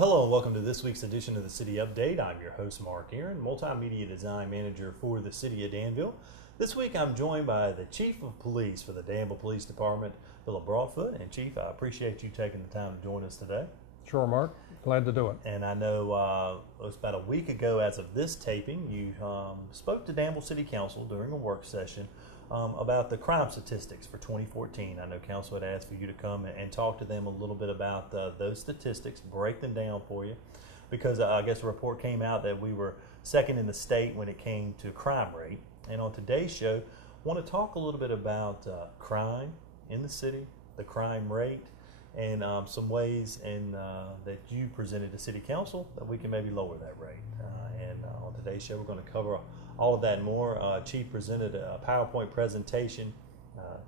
Hello and welcome to this week's edition of the City Update. I'm your host, Mark Aaron, Multimedia Design Manager for the City of Danville. This week I'm joined by the Chief of Police for the Danville Police Department, Philip Broadfoot. And Chief, I appreciate you taking the time to join us today. Sure, Mark. Glad to do it. And I know it was about a week ago as of this taping, you spoke to Danville City Council during a work session about the crime statistics for 2014. I know Council had asked for you to come and talk to them a little bit about those statistics, break them down for you, because I guess a report came out that we were second in the state when it came to crime rate. And on today's show, I want to talk a little bit about crime in the city, the crime rate, and some ways that you presented to City Council that we can maybe lower that rate. And on today's show, we're going to cover all of that and more. Chief presented a PowerPoint presentation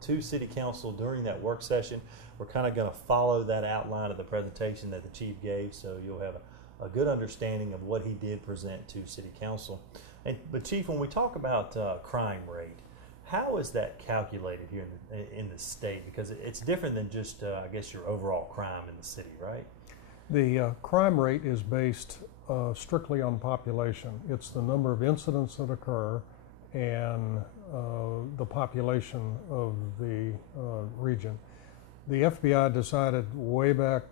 to City Council during that work session. We're kind of going to follow that outline of the presentation that the Chief gave, so you'll have a good understanding of what he did present to City Council. But Chief, when we talk about crime rate, how is that calculated here in the state? Because it's different than just, I guess, your overall crime in the city, right? The crime rate is based strictly on population. It's the number of incidents that occur and the population of the region. The FBI decided way back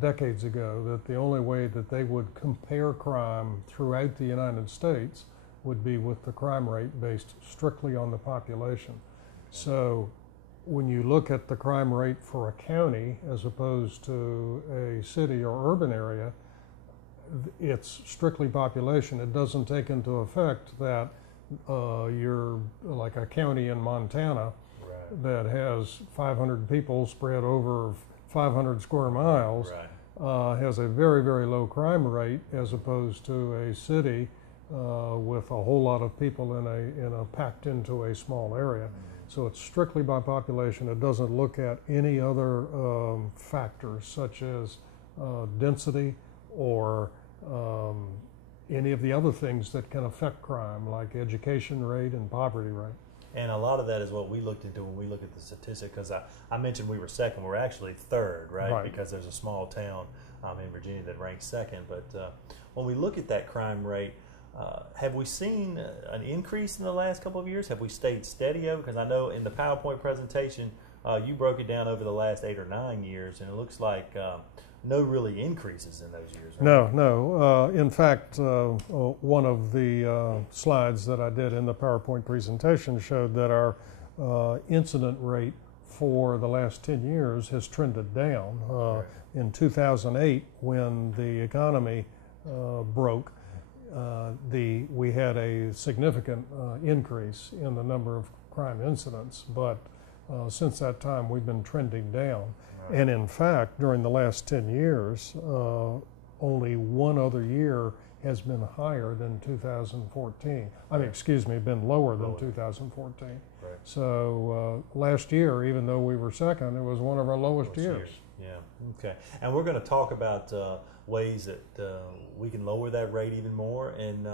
decades ago that the only way that they would compare crime throughout the United States would be with the crime rate based strictly on the population. So when you look at the crime rate for a county as opposed to a city or urban area, it's strictly population. It doesn't take into effect that you're like a county in Montana that has 500 people spread over 500 square miles, has a very, very low crime rate as opposed to a city with a whole lot of people in a packed into a small area. So it's strictly by population. It doesn't look at any other factors such as density or any of the other things that can affect crime, like education rate and poverty rate. And a lot of that is what we looked into when we look at the statistic, because I mentioned we were second. We're actually third, right? Because there's a small town in Virginia that ranks second. But when we look at that crime rate, have we seen an increase in the last couple of years? Have we stayed steady over? Because I know in the PowerPoint presentation, you broke it down over the last 8 or 9 years, and it looks like no really increases in those years, right? No. In fact, one of the slides that I did in the PowerPoint presentation showed that our incident rate for the last 10 years has trended down. In 2008, when the economy broke, we had a significant increase in the number of crime incidents, but since that time we've been trending down. And in fact, during the last 10 years, only one other year has been higher than 2014. Been lower than 2014. Right. So last year, even though we were second, it was one of our lowest years. Yeah, okay. And we're going to talk about ways that we can lower that rate even more, and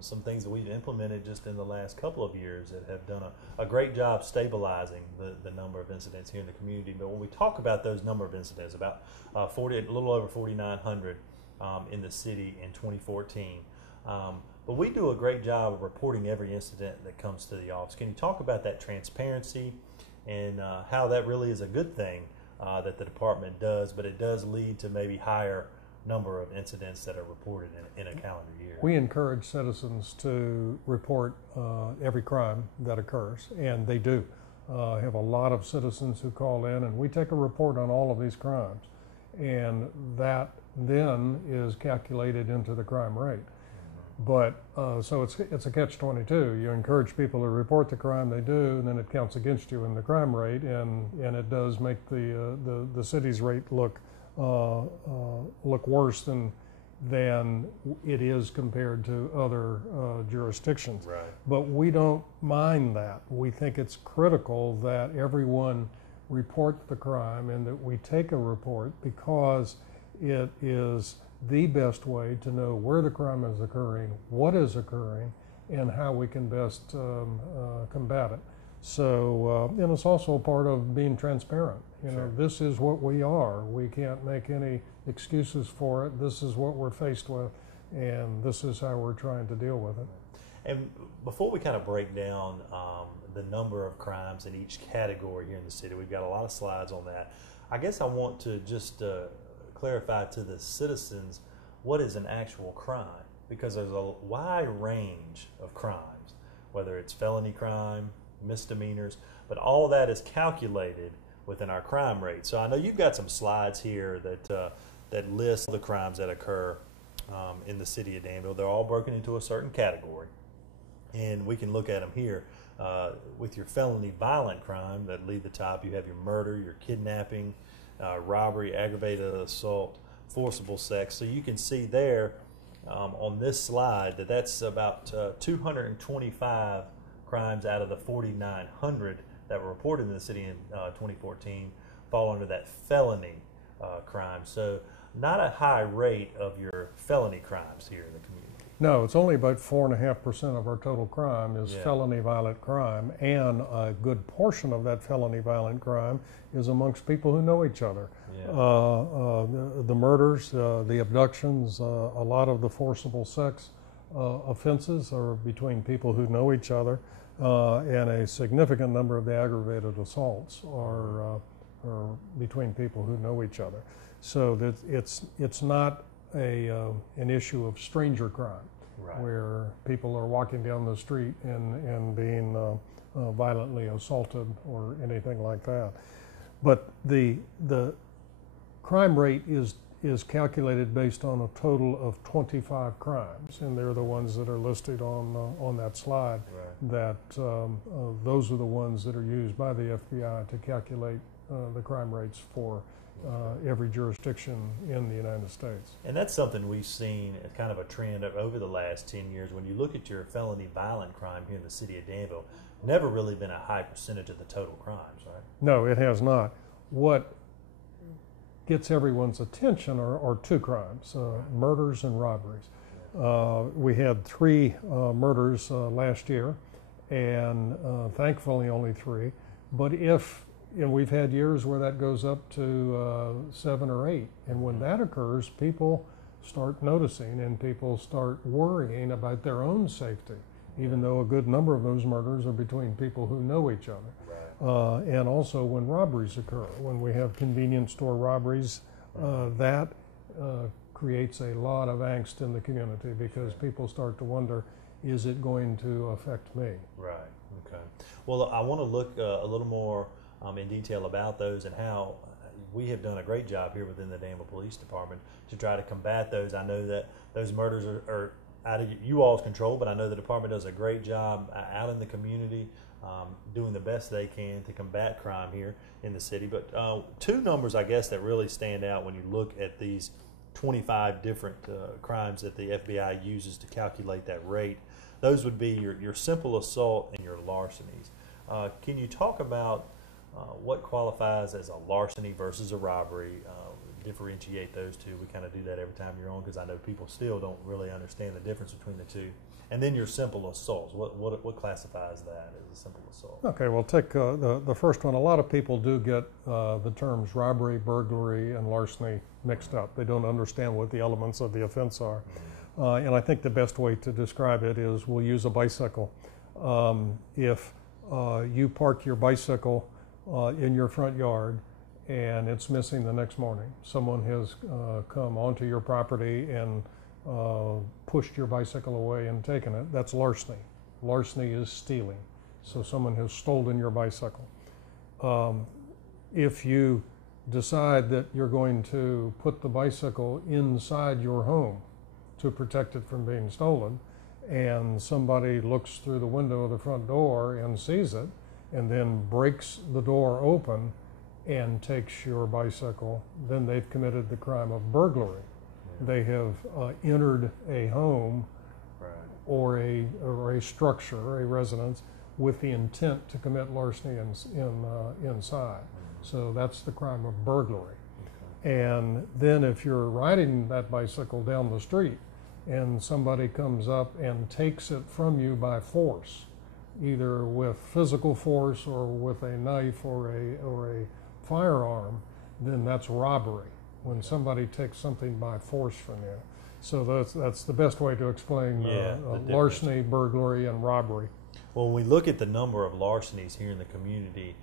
some things that we've implemented just in the last couple of years that have done a great job stabilizing the number of incidents here in the community. But when we talk about those number of incidents, about a little over 4,900 in the city in 2014, but we do a great job of reporting every incident that comes to the office. Can you talk about that transparency and how that really is a good thing that the department does, but it does lead to maybe higher number of incidents that are reported in a calendar year? We encourage citizens to report every crime that occurs, and they do. Have a lot of citizens who call in, and we take a report on all of these crimes, and that then is calculated into the crime rate. But so it's a catch-22. You encourage people to report the crime, they do, and then it counts against you in the crime rate, and it does make the city's rate look worse than it is compared to other jurisdictions. Right. But we don't mind that. We think it's critical that everyone report the crime and that we take a report, because it is the best way to know where the crime is occurring, what is occurring, and how we can best combat it. So, and it's also a part of being transparent. You know, Sure. this is what we are. We can't make any excuses for it. This is what we're faced with, and this is how we're trying to deal with it. And before we kind of break down the number of crimes in each category here in the city, we've got a lot of slides on that. I guess I want to just clarify to the citizens what is an actual crime, because there's a wide range of crimes, whether it's felony crime, misdemeanors, but all that is calculated within our crime rate. So I know you've got some slides here that list the crimes that occur in the city of Danville. They're all broken into a certain category, and we can look at them here. With your felony violent crime that lead the top, you have your murder, your kidnapping, robbery, aggravated assault, forcible sex. So you can see there on this slide that that's about 225 crimes out of the 4,900 that were reported in the city in 2014 fall under that felony crime. So not a high rate of your felony crimes here in the community. No, it's only about 4.5% of our total crime is Yeah. felony violent crime, and a good portion of that felony violent crime is amongst people who know each other. Yeah. The murders, the abductions, a lot of the forcible sex offenses are between people who know each other, and a significant number of the aggravated assaults are between people who know each other. So that it's not an issue of stranger crime, Right. where people are walking down the street and being violently assaulted or anything like that. But the crime rate is calculated based on a total of 25 crimes, and they're the ones that are listed on that slide. Right. That those are the ones that are used by the FBI to calculate the crime rates for every jurisdiction in the United States. And that's something we've seen as kind of a trend over the last 10 years. When you look at your felony violent crime here in the city of Danville, never really been a high percentage of the total crimes, right? No, it has not. What gets everyone's attention are two crimes, murders and robberies. We had 3 murders last year, and thankfully only 3. But we've had years where that goes up to 7 or 8. And when that occurs, people start noticing and people start worrying about their own safety, even though a good number of those murders are between people who know each other. Right. And also when robberies occur, when we have convenience store robberies, that creates a lot of angst in the community, because people start to wonder, is it going to affect me? Right. Okay. Well, I want to look a little more in detail about those and how we have done a great job here within the Danville Police Department to try to combat those. I know that those murders are out of you all's control, but I know the department does a great job out in the community doing the best they can to combat crime here in the city. But 2 numbers, I guess, that really stand out when you look at these 25 different crimes that the FBI uses to calculate that rate. Those would be your simple assault and your larcenies. Can you talk about what qualifies as a larceny versus a robbery? Differentiate those two. We kind of do that every time you're on, because I know people still don't really understand the difference between the two. And then your simple assaults. What classifies that as a simple assault? Okay, well, take the first one. A lot of people do get the terms robbery, burglary, and larceny mixed up. They don't understand what the elements of the offense are. And I think the best way to describe it is we'll use a bicycle. If you park your bicycle in your front yard and it's missing the next morning, someone has come onto your property and pushed your bicycle away and taken it, that's larceny. Larceny is stealing. So someone has stolen your bicycle. If you decide that you're going to put the bicycle inside your home to protect it from being stolen, and somebody looks through the window of the front door and sees it, and then breaks the door open and takes your bicycle, then they've committed the crime of burglary. They have entered a home or a structure, a residence, with the intent to commit larceny inside. So that's the crime of burglary. And then if you're riding that bicycle down the street and somebody comes up and takes it from you by force, either with physical force or with a knife or a firearm, then that's robbery. When somebody takes something by force from you. So that's the best way to explain larceny, burglary, and robbery. Well, when we look at the number of larcenies here in the community,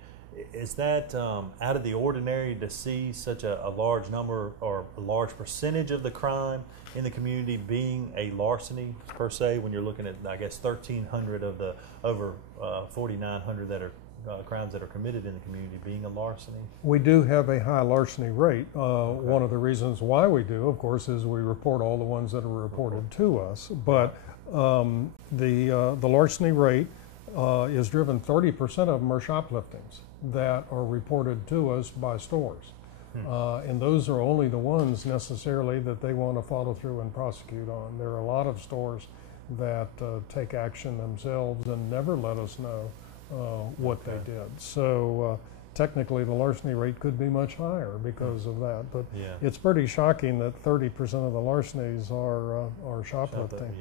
is that out of the ordinary to see such a large number or a large percentage of the crime in the community being a larceny per se, when you're looking at, I guess, 1,300 of the over 4,900 that are crimes that are committed in the community being a larceny? We do have a high larceny rate. One of the reasons why we do, of course, is we report all the ones that are reported to us. But the larceny rate is driven, 30% of them are shopliftings that are reported to us by stores. And those are only the ones necessarily that they want to follow through and prosecute on. There are a lot of stores that take action themselves and never let us know what they did. So technically the larceny rate could be much higher because of that. But it's pretty shocking that 30% of the larcenies are shoplifting.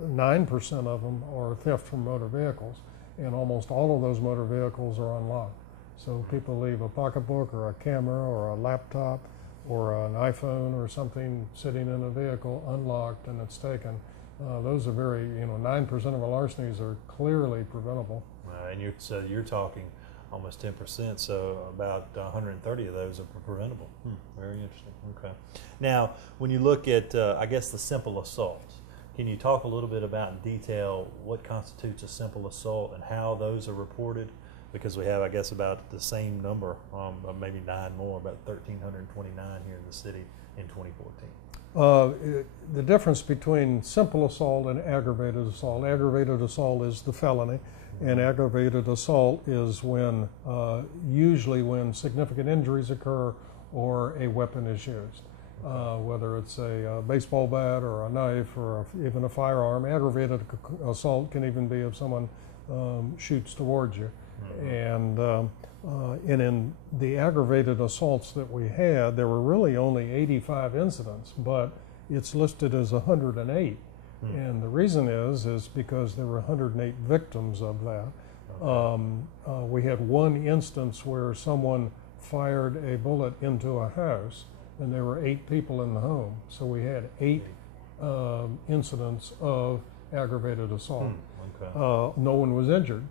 9% of them are theft from motor vehicles, and almost all of those motor vehicles are unlocked. So people leave a pocketbook or a camera or a laptop or an iPhone or something sitting in a vehicle unlocked and it's taken. Those are very, 9% of the larcenies are clearly preventable. And you're talking almost 10%, so about 130 of those are preventable. Very interesting. Okay. Now, when you look at, I guess, the simple assaults, can you talk a little bit about in detail what constitutes a simple assault and how those are reported? Because we have, I guess, about the same number, maybe 9 more, about 1,329 here in the city in 2014. The difference between simple assault and aggravated assault is the felony, and aggravated assault is when, usually when significant injuries occur or a weapon is used. Whether it's a baseball bat or a knife or even a firearm. Aggravated assault can even be if someone shoots towards you. And in the aggravated assaults that we had, there were really only 85 incidents, but it's listed as 108. And the reason is because there were 108 victims of that. We had one instance where someone fired a bullet into a house, and there were 8 people in the home. So we had 8 incidents of aggravated assault. No one was injured,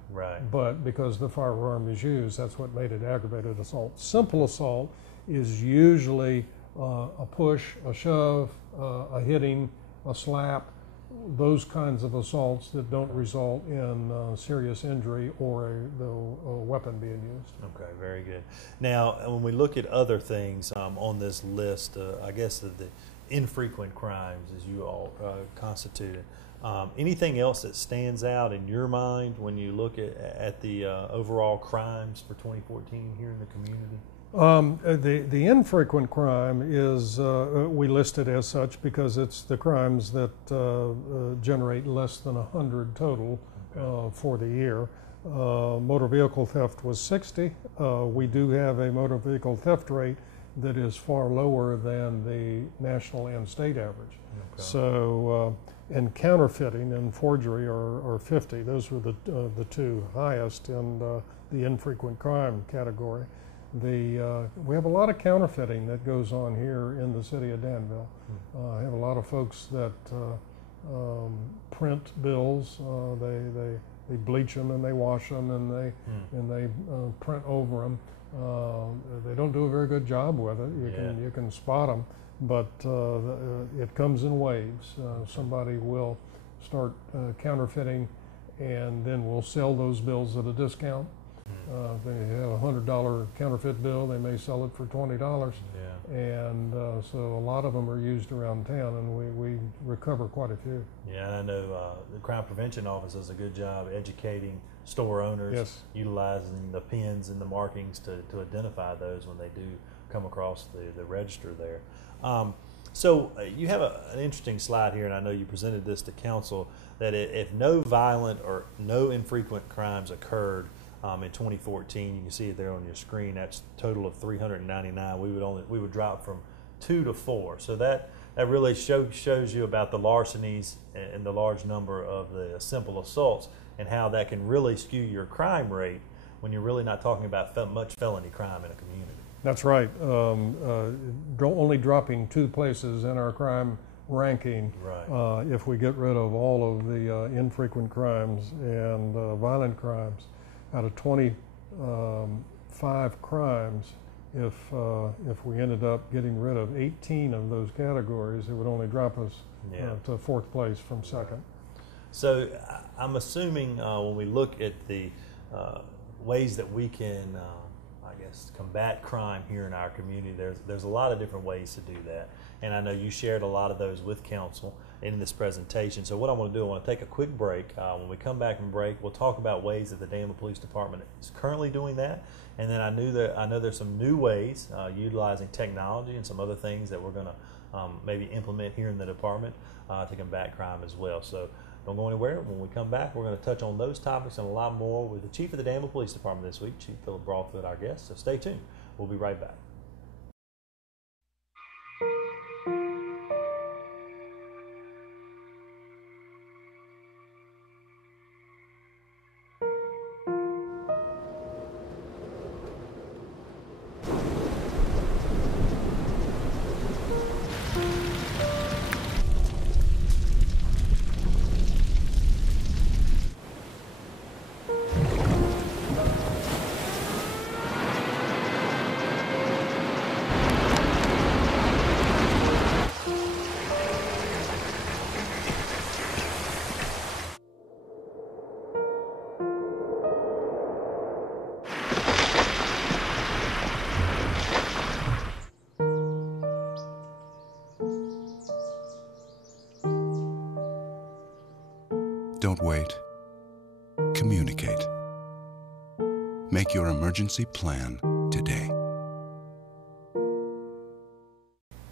but because the firearm is used, that's what made it aggravated assault. Simple assault is usually a push, a shove, a hitting, a slap, those kinds of assaults that don't result in serious injury or a weapon being used. Okay, very good. Now, when we look at other things on this list, I guess the infrequent crimes, as you all constituted, anything else that stands out in your mind when you look at the overall crimes for 2014 here in the community? The infrequent crime is, we list it as such because it's the crimes that generate less than 100 total for the year. Motor vehicle theft was 60. We do have a motor vehicle theft rate that is far lower than the national and state average. So, and counterfeiting and forgery are 50. Those were the 2 highest in the infrequent crime category. We have a lot of counterfeiting that goes on here in the city of Danville. I have a lot of folks that print bills. They bleach them and they wash them and they print over them. They don't do a very good job with it. You can spot them, but it comes in waves. Somebody will start counterfeiting, and then we'll sell those bills at a discount. If they have a $100 counterfeit bill, they may sell it for $20. And so a lot of them are used around town, and we recover quite a few. Yeah, and I know the Crime Prevention Office does a good job educating store owners, utilizing the pins and the markings to identify those when they do come across the register there. So you have an interesting slide here, and I know you presented this to council, that if no violent or no infrequent crimes occurred in 2014, you can see it there on your screen. That's a total of 399. We would drop from 2 to 4. So that that really shows you about the larcenies and the large number of the simple assaults and how that can really skew your crime rate when you're really not talking about much felony crime in a community. That's right. Only dropping 2 places in our crime ranking. Right. If we get rid of all of the infrequent crimes and violent crimes, out of 25 crimes, if we ended up getting rid of 18 of those categories, it would only drop us to 4th place from 2nd. So I'm assuming when we look at the ways that we can, combat crime here in our community, there's a lot of different ways to do that. And I know you shared a lot of those with council in this presentation. So what I want to do, I want to take a quick break. When we come back from break, we'll talk about ways that the Danville Police Department is currently doing that. And then I know there's some new ways utilizing technology and some other things that we're going to maybe implement here in the department to combat crime as well. So don't go anywhere. When we come back, we're going to touch on those topics and a lot more with the Chief of the Danville Police Department this week, Chief Philip Broadfoot, our guest. So stay tuned. We'll be right back. Don't wait. Communicate. Make your emergency plan today.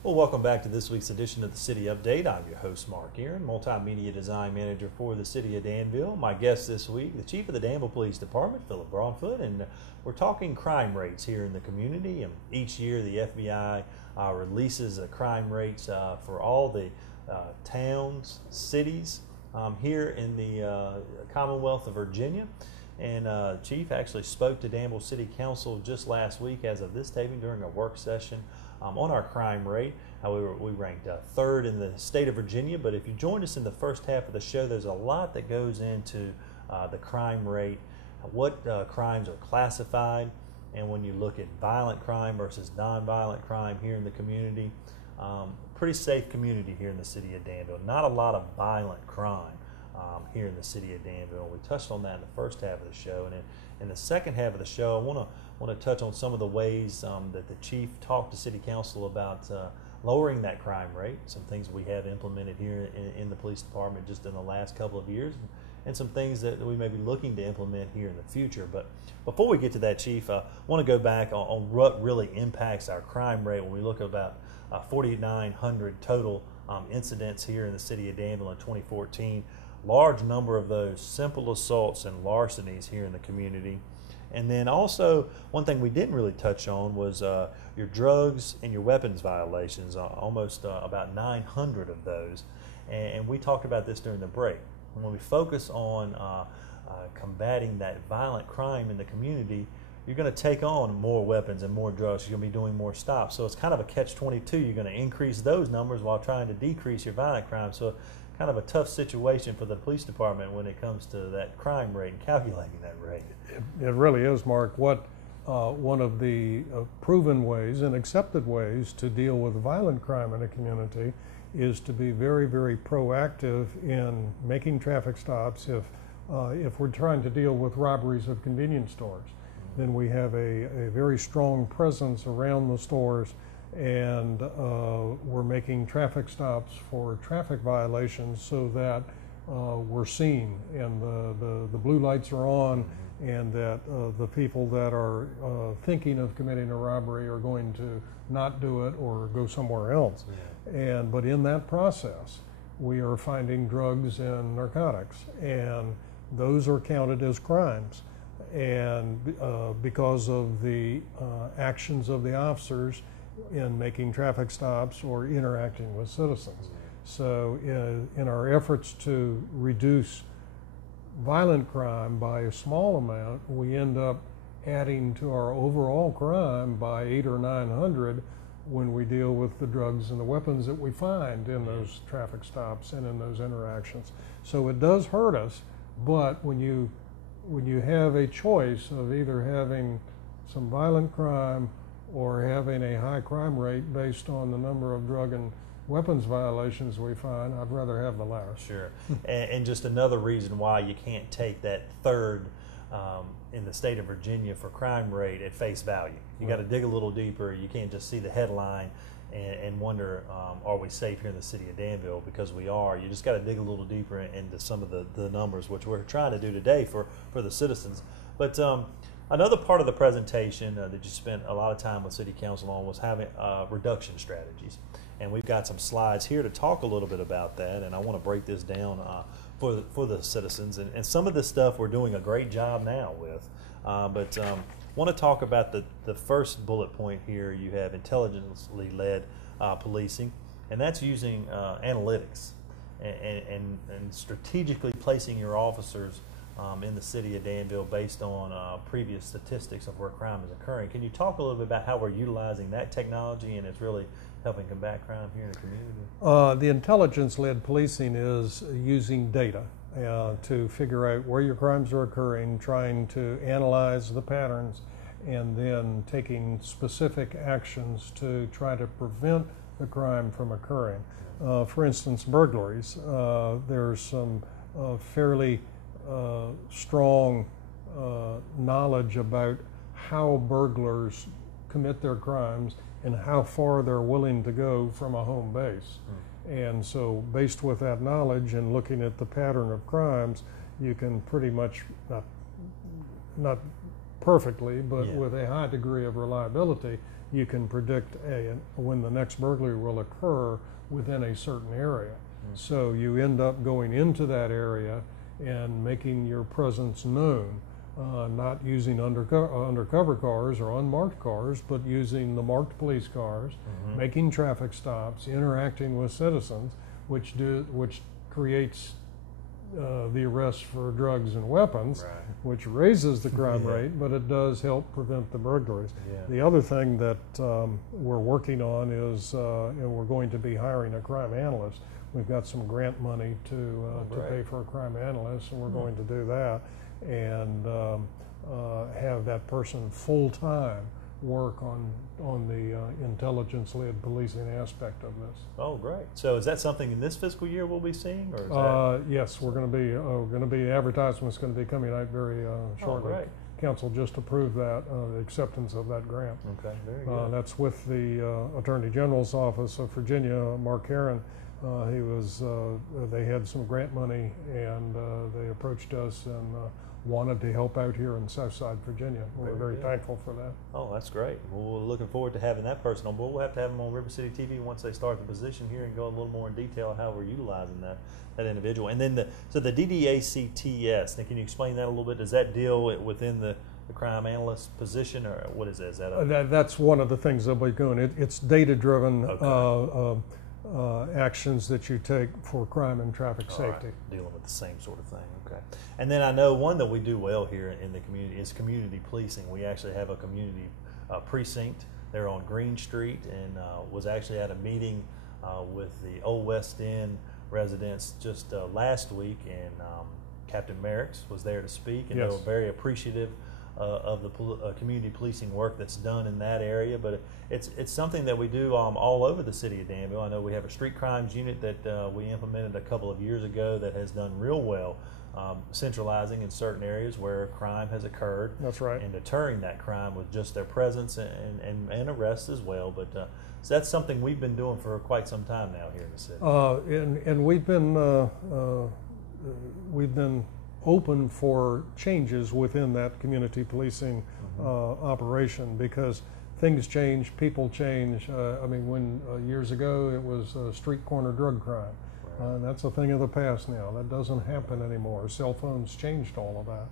Well, welcome back to this week's edition of the City Update. I'm your host, Mark Aaron, Multimedia Design Manager for the City of Danville. My guest this week, the Chief of the Danville Police Department, Philip Broadfoot, and we're talking crime rates here in the community. And each year the FBI releases crime rates for all the towns, cities here in the Commonwealth of Virginia. And Chief actually spoke to Danville City Council just last week as of this taping during a work session on our crime rate. We ranked 3rd in the state of Virginia, but if you joined us in the first half of the show, there's a lot that goes into the crime rate, what crimes are classified, and when you look at violent crime versus non-violent crime here in the community, pretty safe community here in the city of Danville. Not a lot of violent crime here in the city of Danville. We touched on that in the first half of the show, and in the second half of the show, I want to touch on some of the ways that the chief talked to City Council about lowering that crime rate. Some things we have implemented here in the police department just in the last couple of years, and some things that we may be looking to implement here in the future. But before we get to that, Chief, I want to go back on what really impacts our crime rate when we look at about 4,900 total incidents here in the city of Danville in 2014. Large number of those simple assaults and larcenies here in the community. And then also, one thing we didn't really touch on was your drugs and your weapons violations, almost about 900 of those. And we talked about this during the break. When we focus on combating that violent crime in the community, you're going to take on more weapons and more drugs. You're going to be doing more stops. So it's kind of a catch-22. You're going to increase those numbers while trying to decrease your violent crime. So kind of a tough situation for the police department when it comes to that crime rate and calculating that rate. It really is, Mark. One of the proven ways and accepted ways to deal with violent crime in a community is to be very, very proactive in making traffic stops. If we're trying to deal with robberies of convenience stores, then we have a very strong presence around the stores, and we're making traffic stops for traffic violations so that we're seen and the blue lights are on, and that the people that are thinking of committing a robbery are going to not do it or go somewhere else. Yeah. But in that process, we are finding drugs and narcotics, and those are counted as crimes. And because of the actions of the officers in making traffic stops or interacting with citizens. So in our efforts to reduce violent crime by a small amount, we end up adding to our overall crime by 800 or 900 when we deal with the drugs and the weapons that we find in those traffic stops and in those interactions. So it does hurt us, but when you have a choice of either having some violent crime or having a high crime rate based on the number of drug and weapons violations we find, I'd rather have the latter. Sure. And just another reason why you can't take that third in the state of Virginia for crime rate at face value. You got to dig a little deeper. You can't just see the headline and wonder, are we safe here in the city of Danville? Because we are. You just got to dig a little deeper into some of the numbers, which we're trying to do today for the citizens. But another part of the presentation that you spent a lot of time with City Council on was having reduction strategies. And we've got some slides here to talk a little bit about that, and I want to break this down for the citizens. And some of this stuff we're doing a great job now with, but want to talk about the first bullet point here. You have intelligently led policing, and that's using analytics and strategically placing your officers in the city of Danville based on previous statistics of where crime is occurring. Can you talk a little bit about how we're utilizing that technology and it's really helping combat crime here in the community? The intelligence-led policing is using data to figure out where your crimes are occurring, trying to analyze the patterns, and then taking specific actions to try to prevent the crime from occurring. For instance, burglaries. There's some fairly strong knowledge about how burglars commit their crimes and how far they're willing to go from a home base. And so based with that knowledge and looking at the pattern of crimes, you can pretty much, not perfectly, but with a high degree of reliability, you can predict when the next burglary will occur within a certain area. So you end up going into that area and making your presence known. Not using undercover cars or unmarked cars, but using the marked police cars, making traffic stops, interacting with citizens, which creates the arrest for drugs and weapons, which raises the crime rate, but it does help prevent the burglaries. The other thing that we're working on is, and we're going to be hiring a crime analyst. We've got some grant money to pay for a crime analyst, and we're going to do that. And have that person full-time work on the intelligence-led policing aspect of this. Oh, great! So, is that something in this fiscal year we'll be seeing, or is that... Yes, we're going to be advertisement's going to be coming out very shortly. Oh, great. Council just approved that the acceptance of that grant. Okay, very good. That's with the Attorney General's office of Virginia, Mark Herron. They had some grant money, and they approached us and wanted to help out here in Southside Virginia. We're very thankful for that. Oh, that's great. Well, we're looking forward to having that person on board. We'll have to have them on River City TV once they start the position here and go a little more in detail on how we're utilizing that individual. And then the DDACTS, now can you explain that a little bit? Does that deal within the crime analyst position, or what is that? Is that that's one of the things they'll be doing. It's data-driven actions that you take for crime and traffic safety. Right. Dealing with the same sort of thing. Okay. And then I know one that we do well here in the community is community policing. We actually have a community precinct there on Green Street, and was actually at a meeting with the Old West End residents just last week, and Captain Merrick's was there to speak, and they were very appreciative of the community policing work that's done in that area. But it's something that we do all over the city of Danville. I know we have a street crimes unit that we implemented a couple of years ago that has done real well, centralizing in certain areas where crime has occurred. That's right. And deterring that crime with just their presence and arrests as well. But so that's something we've been doing for quite some time now here in the city. And we've been open for changes within that community policing operation, because things change, people change. I mean, when years ago it was street corner drug crime. That's a thing of the past now. That doesn't happen anymore. Cell phones changed all of that.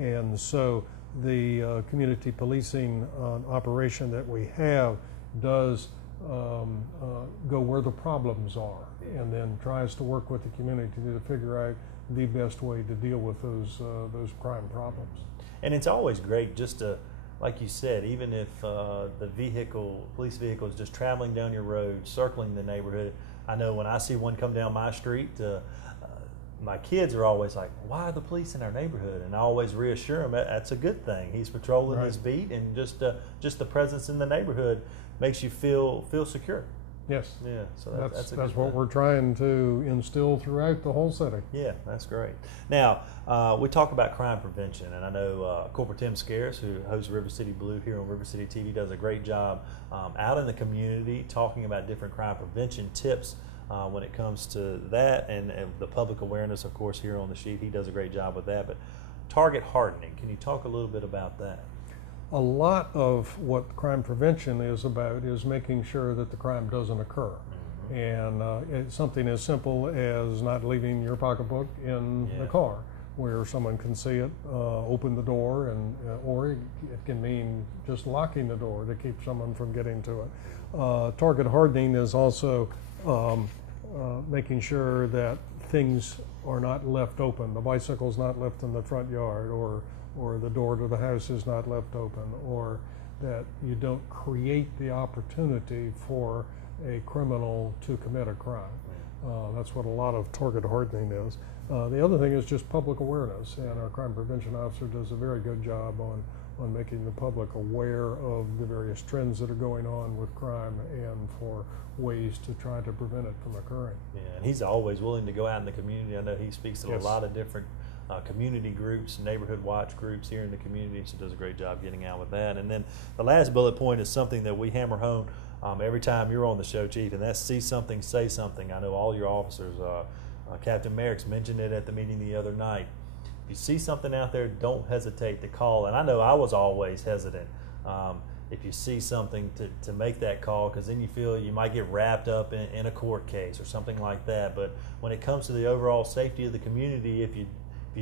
And so the community policing operation that we have does go where the problems are, and then tries to work with the community to figure out the best way to deal with those crime problems. And it's always great just to, like you said, even if the police vehicle is just traveling down your road, circling the neighborhood. I know when I see one come down my street, my kids are always like, "Why are the police in our neighborhood?" And I always reassure them that's a good thing. He's patrolling his beat, and just the presence in the neighborhood makes you feel secure. Yes. Yeah. So that's what we're trying to instill throughout the whole city. Yeah, that's great. Now we talk about crime prevention, and I know Corporal Tim Scaris, who hosts River City Blue here on River City TV, does a great job out in the community talking about different crime prevention tips. When it comes to that and the public awareness, of course, here on the sheet, he does a great job with that. But target hardening, can you talk a little bit about that? A lot of what crime prevention is about is making sure that the crime doesn't occur. Mm-hmm. And it's something as simple as not leaving your pocketbook in the car where someone can see it, open the door, and or it can mean just locking the door to keep someone from getting to it. Target hardening is also making sure that things are not left open. The bicycle's not left in the front yard, or the door to the house is not left open, or that you don't create the opportunity for a criminal to commit a crime. That's what a lot of target hardening is. The other thing is just public awareness, and our crime prevention officer does a very good job on making the public aware of the various trends that are going on with crime and for ways to try to prevent it from occurring. Yeah, and he's always willing to go out in the community. I know he speaks to a lot of different community groups, neighborhood watch groups here in the community, so does a great job getting out with that. And then the last bullet point is something that we hammer home every time you're on the show, Chief, and that's see something, say something. I know all your officers, Captain Merrick's mentioned it at the meeting the other night. If you see something out there, don't hesitate to call. And I know I was always hesitant if you see something to make that call, because then you feel you might get wrapped up in a court case or something like that. But when it comes to the overall safety of the community, if you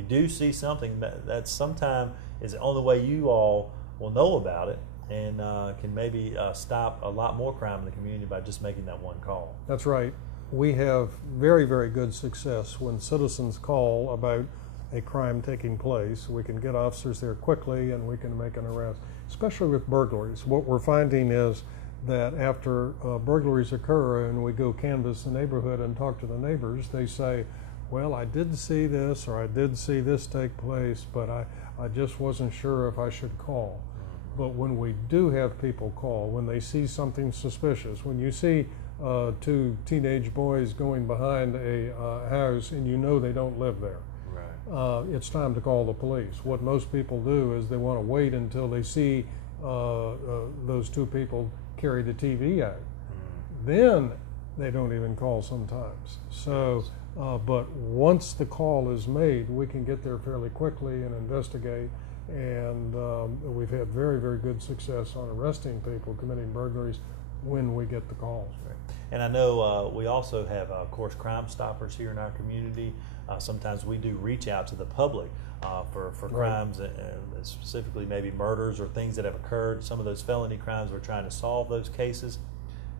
do see something, that sometime is the only way you all will know about it, and can maybe stop a lot more crime in the community by just making that one call. That's right. We have very, very good success when citizens call about a crime taking place. We can get officers there quickly and we can make an arrest, especially with burglaries. What we're finding is that after burglaries occur and we go canvass the neighborhood and talk to the neighbors, they say, well, I did see this, or I did see this take place, but I just wasn't sure if I should call. But when we do have people call, when they see something suspicious, when you see two teenage boys going behind a house and you know they don't live there, it's time to call the police. What most people do is they want to wait until they see those two people carry the TV out. Then they don't even call sometimes. So, but once the call is made, we can get there fairly quickly and investigate. And we've had very, very good success on arresting people committing burglaries when we get the calls. And I know we also have, of course, Crime Stoppers here in our community. Sometimes we do reach out to the public for crimes, specifically maybe murders or things that have occurred. Some of those felony crimes, we're trying to solve those cases.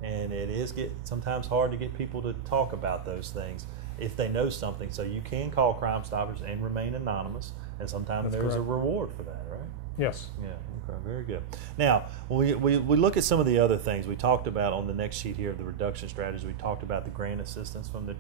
And it is sometimes hard to get people to talk about those things if they know something. So you can call Crime Stoppers and remain anonymous, and sometimes there's a reward for that, right? Yes. Yeah. Okay. Very good. Now, when we look at some of the other things we talked about on the next sheet here of the reduction strategy. We talked about the grant assistance from the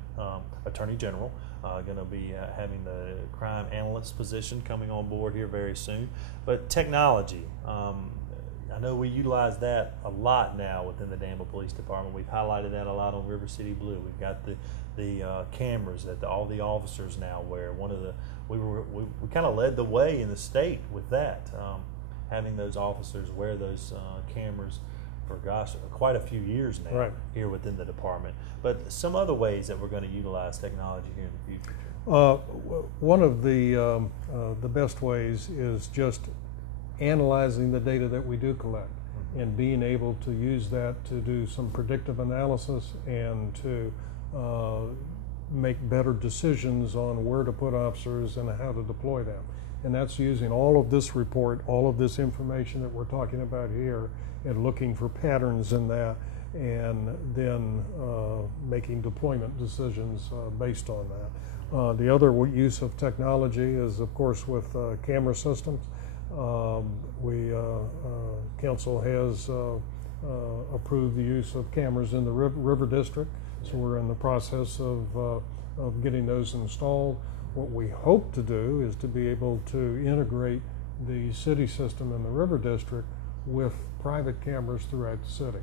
Attorney General. Going to be having the crime analyst position coming on board here very soon. But technology. I know we utilize that a lot now within the Danville Police Department. We've highlighted that a lot on River City Blue. We've got the cameras that all the officers now wear. We kind of led the way in the state with that, having those officers wear those cameras for quite a few years now here within the department. But some other ways that we're going to utilize technology here in the future. One of the best ways is just analyzing the data that we do collect and being able to use that to do some predictive analysis and to make better decisions on where to put officers and how to deploy them. And that's using all of this report, all of this information that we're talking about here, and looking for patterns in that, and then making deployment decisions based on that. The other use of technology is, of course, with camera systems. Council has approved the use of cameras in the river district, so we're in the process of getting those installed. What we hope to do is to be able to integrate the city system in the river district with private cameras throughout the city.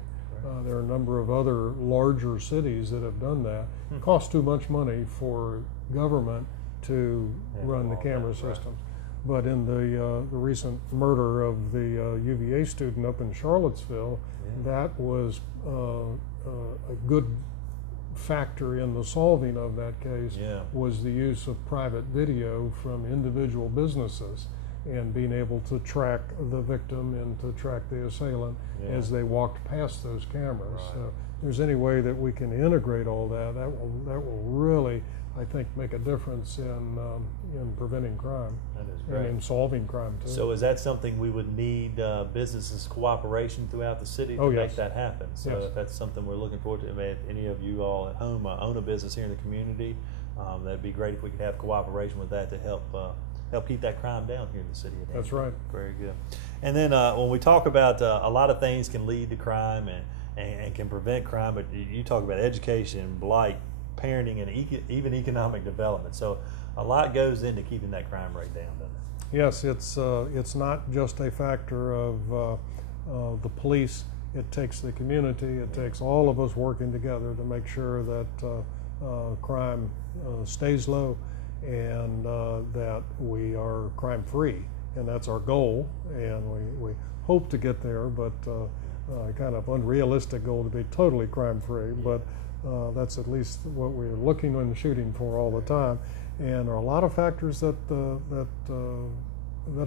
There are a number of other larger cities that have done that. It costs too much money for government to run the camera systems. But in the recent murder of the UVA student up in Charlottesville, that was a good factor in the solving of that case, was the use of private video from individual businesses and being able to track the victim and to track the assailant as they walked past those cameras. So if there's any way that we can integrate all that, that will really, I think, make a difference in preventing crime. That is great. And in solving crime too. So is that something we would need businesses' cooperation throughout the city to make that happen? So if that's something we're looking forward to, if any of you all at home own a business here in the community, that'd be great if we could have cooperation with that to help keep that crime down here in the city of Danville. That's right. Very good. And then when we talk about a lot of things can lead to crime and can prevent crime, but you talk about education, blight, parenting, and even economic development. So a lot goes into keeping that crime rate down, doesn't it? Yes, it's not just a factor of the police. It takes the community. It takes all of us working together to make sure that crime stays low and that we are crime free. And that's our goal, and we hope to get there, but kind of unrealistic goal to be totally crime free. But that's at least what we're looking and shooting for all the time. And there are a lot of factors that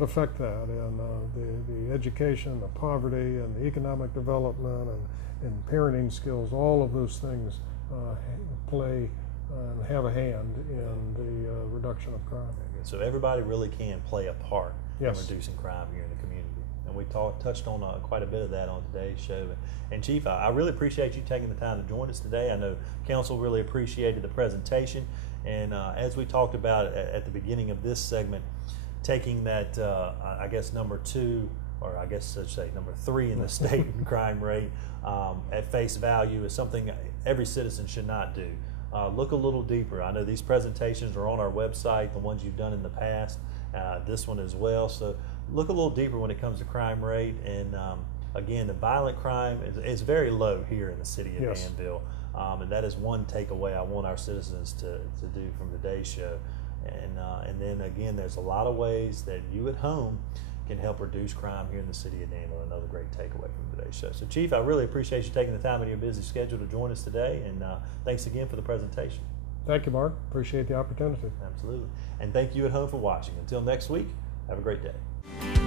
affect that, and the education, the poverty, and the economic development, and parenting skills. All of those things play and have a hand in the reduction of crime. So everybody really can play a part in reducing crime here in the community. And we touched on quite a bit of that on today's show. And Chief, I really appreciate you taking the time to join us today. I know Council really appreciated the presentation. And as we talked about at the beginning of this segment, taking that, I guess, number 2, or I guess I should say number 3 in the state in crime rate at face value is something every citizen should not do. Look a little deeper. I know these presentations are on our website, the ones you've done in the past, this one as well. So look a little deeper when it comes to crime rate. And again, the violent crime is very low here in the city of Danville. And that is one takeaway I want our citizens to do from today's show. And then again, there's a lot of ways that you at home can help reduce crime here in the city of Danville. Another great takeaway from today's show. So Chief, I really appreciate you taking the time in your busy schedule to join us today, and thanks again for the presentation. Thank you, Mark. Appreciate the opportunity. Absolutely. And thank you at home for watching. Until next week, have a great day.